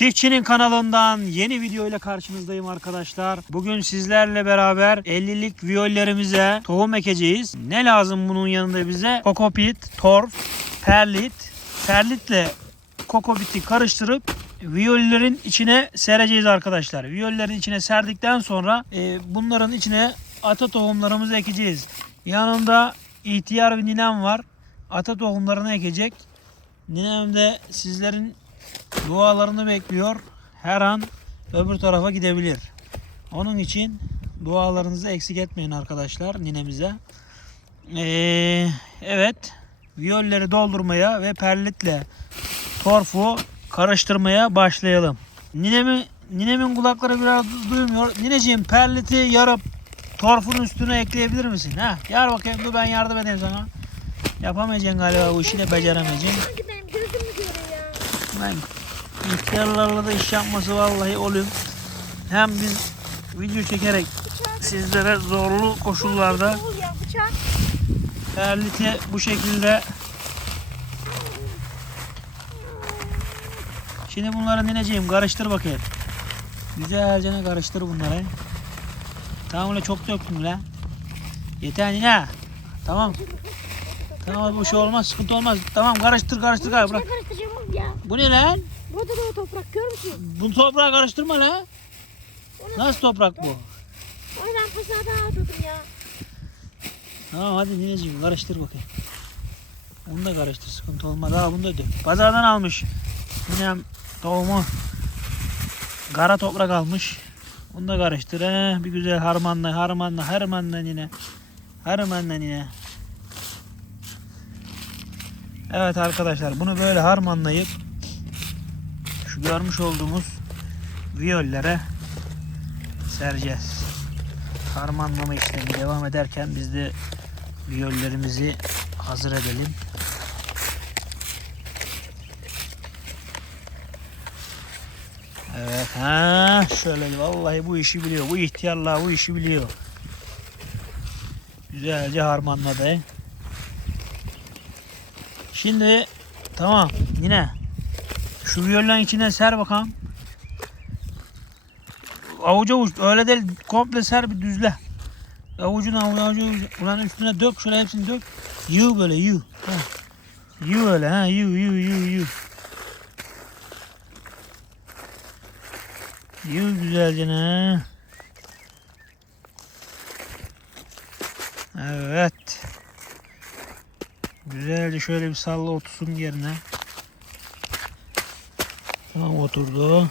Çiftçinin kanalından yeni video ile karşınızdayım arkadaşlar. Bugün sizlerle beraber 50'lik viyollerimize tohum ekeceğiz. Ne lazım bunun yanında bize? Kokopit, torf, perlit. Perlitle kokopiti karıştırıp viyollerin içine sereceğiz arkadaşlar. Viyollerin içine serdikten sonra e, bunların içine ata tohumlarımızı ekeceğiz. Yanında ihtiyar bir ninem var. Ata tohumlarını ekecek. Ninem de sizlerin dualarını bekliyor. Her an öbür tarafa gidebilir. Onun için dualarınızı eksik etmeyin arkadaşlar ninemize. Ee, evet. Viyolleri doldurmaya ve perlitle torfu karıştırmaya başlayalım. Ninemi, ninemin kulakları biraz duymuyor. Nineciğim perliti yarıp torfun üstüne ekleyebilir misin? Ha, yar bakayım dur ben yardım edeyim sana. Yapamayacaksın galiba bu işi de beceremeyeceksin. Ben ihtiyarlarla da iş yapması vallahi oluyor. Hem biz video çekerek Bıçak. sizlere zorlu koşullarda perliti bu şekilde Şimdi bunları nineciğim karıştır bakayım. Güzelce ne karıştır bunları. Tamam öyle çok döktüm lan. Yeter nine. Tamam. Tamam bu şey olmaz sıkıntı olmaz. Tamam karıştır karıştır karıştır. Bırak. Karıştıracağım oğlum ya? Bu ne lan? Burada da o toprak gör müsün? Bu toprağı karıştırma la. Nasıl toprak bu? Ay ben pazardan aldım ya. Tamam hadi nineciğim karıştır bakayım. Onu da karıştır sıkıntı olmaz. Daha bunu da dök. Pazardan almış. Ninem tohumu. Kara toprak almış. Onu da karıştır. He. Bir güzel harmanla harmanla harmanla yine. Harmanla yine. Evet arkadaşlar bunu böyle harmanlayıp şu görmüş olduğumuz viyollere sereceğiz. Harmanlama işlemi devam ederken biz de viyollerimizi hazır edelim. Evet ha şöyle vallahi bu işi biliyor. Bu ihtiyarlar bu işi biliyor. Güzelce harmanladı. Şimdi tamam yine şu viyollerin içine ser bakalım. Avuca avuç öyle değil komple ser bir düzle. Avucuna avucu avucu ulan üstüne dök şöyle hepsini dök. Yığ böyle yığ. Ha. Yığ öyle ha yığ yığ yığ yığ. Yığ güzelce ha. Evet. Güzelce şöyle bir salla otursun yerine. Tamam oturdu.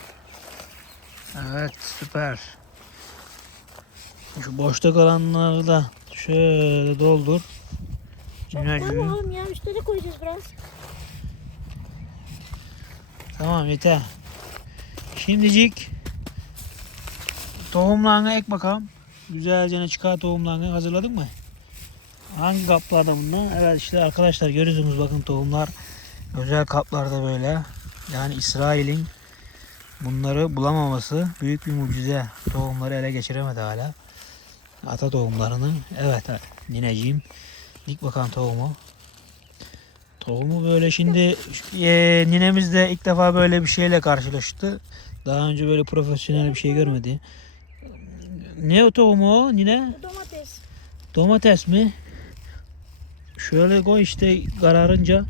Evet süper. Şu boşta kalanları da şöyle doldur. Çok var mı oğlum ya? Üstüne koyacağız biraz. Tamam yeter. Şimdicik tohumlarını ek bakalım. Güzelce ne çıkar tohumlarını hazırladın mı? Hangi kaplarda bunlar? Evet işte arkadaşlar görüyorsunuz bakın tohumlar özel kaplarda böyle. Yani İsrail'in bunları bulamaması büyük bir mucize. Tohumları ele geçiremedi hala. Ata tohumlarını. Evet nineciğim. Dik bakalım tohumu. Tohumu böyle şimdi e, ninemiz de ilk defa böyle bir şeyle karşılaştı. Daha önce böyle profesyonel bir şey görmedi. Ne o tohumu o nine? Domates. Domates mi? Şöyle koy işte kararınca.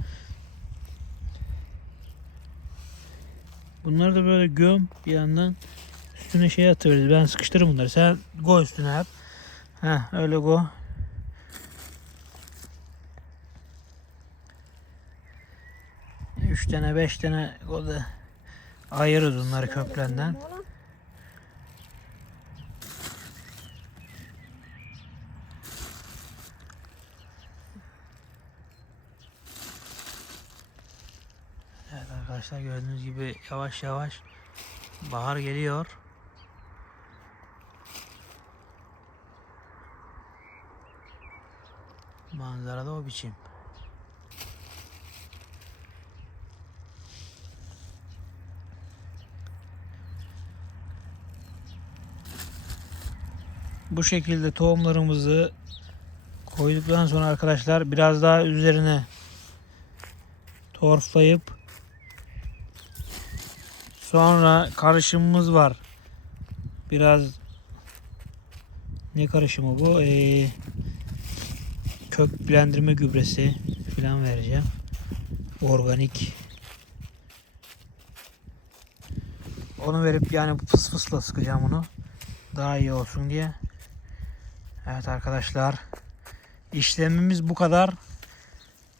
Bunları da böyle göm bir yandan. Üstüne şey atıyoruz. Ben sıkıştırırım bunları. Sen koy üstüne hep. Heh öyle koy. Üç tane beş tane o da ayırırız onları köklerinden. Oğlum, Evet arkadaşlar gördüğünüz gibi yavaş yavaş bahar geliyor. Manzara da o biçim. Bu şekilde tohumlarımızı koyduktan sonra arkadaşlar biraz daha üzerine torflayıp Sonra karışımımız var. Biraz ne karışımı bu? Ee, köklendirme gübresi falan vereceğim. Organik. Onu verip yani fıs fısla sıkacağım onu. Daha iyi olsun diye. Evet arkadaşlar. işlemimiz bu kadar.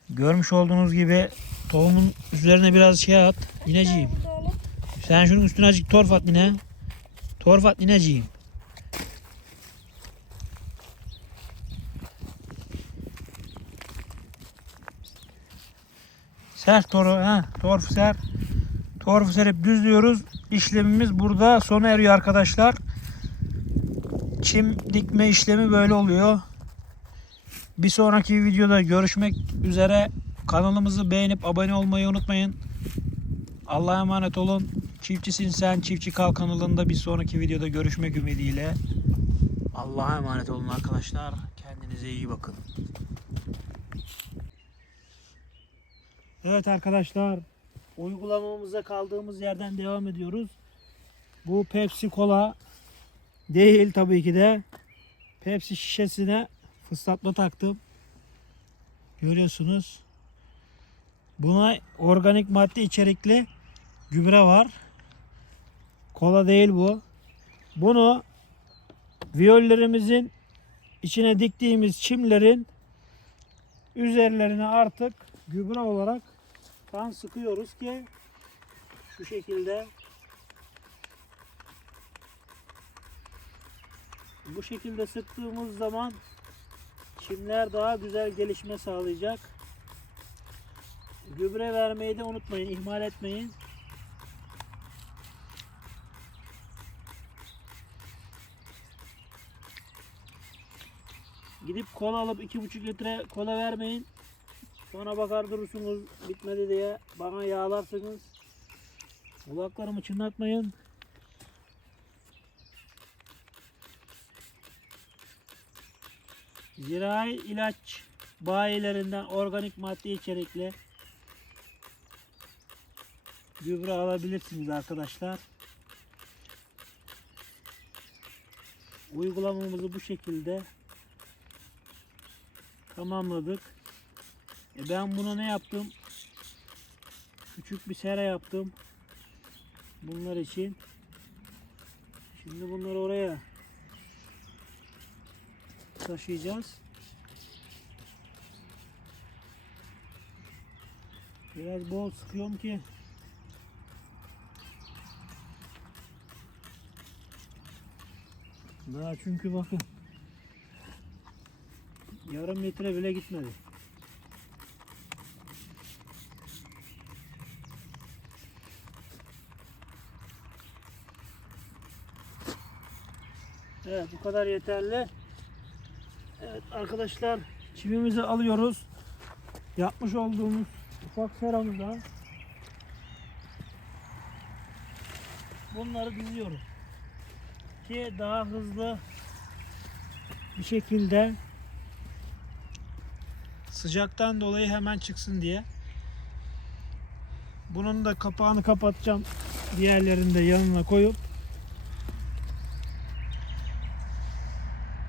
Görmüş olduğunuz gibi tohumun üzerine biraz şey at. Yineciğim. Sen şunun üstüne azıcık torf at yine. Torf at yineciğim. Ser toru, ha, torf ser. Torfu serip düzlüyoruz. İşlemimiz burada sona eriyor arkadaşlar. Çim dikme işlemi böyle oluyor. Bir sonraki videoda görüşmek üzere. Kanalımızı beğenip abone olmayı unutmayın. Allah'a emanet olun. Çiftçisin sen Çiftçi Kal kanalında bir sonraki videoda görüşmek ümidiyle. Allah'a emanet olun arkadaşlar. Kendinize iyi bakın. Evet arkadaşlar. Uygulamamıza kaldığımız yerden devam ediyoruz. Bu Pepsi Cola değil tabii ki de. Pepsi şişesine fıslatma taktım. Görüyorsunuz. Buna organik madde içerikli gübre var. Kola değil bu. Bunu viyollerimizin içine diktiğimiz çimlerin üzerlerine artık gübre olarak kan sıkıyoruz ki şu şekilde bu şekilde sıktığımız zaman çimler daha güzel gelişme sağlayacak. Gübre vermeyi de unutmayın, ihmal etmeyin. Gidip kola alıp iki buçuk litre kola vermeyin. Sonra bakar durursunuz bitmedi diye bana yağlarsınız. Kulaklarımı çınlatmayın. Zirai ilaç bayilerinden organik madde içerikli gübre alabilirsiniz arkadaşlar. Uygulamamızı bu şekilde tamamladık. E ben buna ne yaptım? Küçük bir sera yaptım. Bunlar için. Şimdi bunları oraya taşıyacağız. Biraz bol sıkıyorum ki Daha çünkü bakın yarım litre bile gitmedi. Evet bu kadar yeterli. Evet arkadaşlar çivimizi alıyoruz. Yapmış olduğumuz ufak seramıza bunları diziyoruz. Ki daha hızlı bir şekilde sıcaktan dolayı hemen çıksın diye. Bunun da kapağını kapatacağım. Diğerlerini de yanına koyup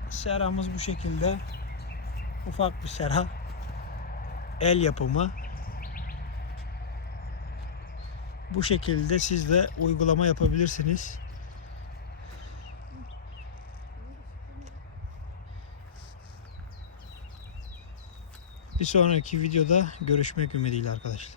seramız bu şekilde. Ufak bir sera. El yapımı. Bu şekilde siz de uygulama yapabilirsiniz. Bir sonraki videoda görüşmek ümidiyle arkadaşlar.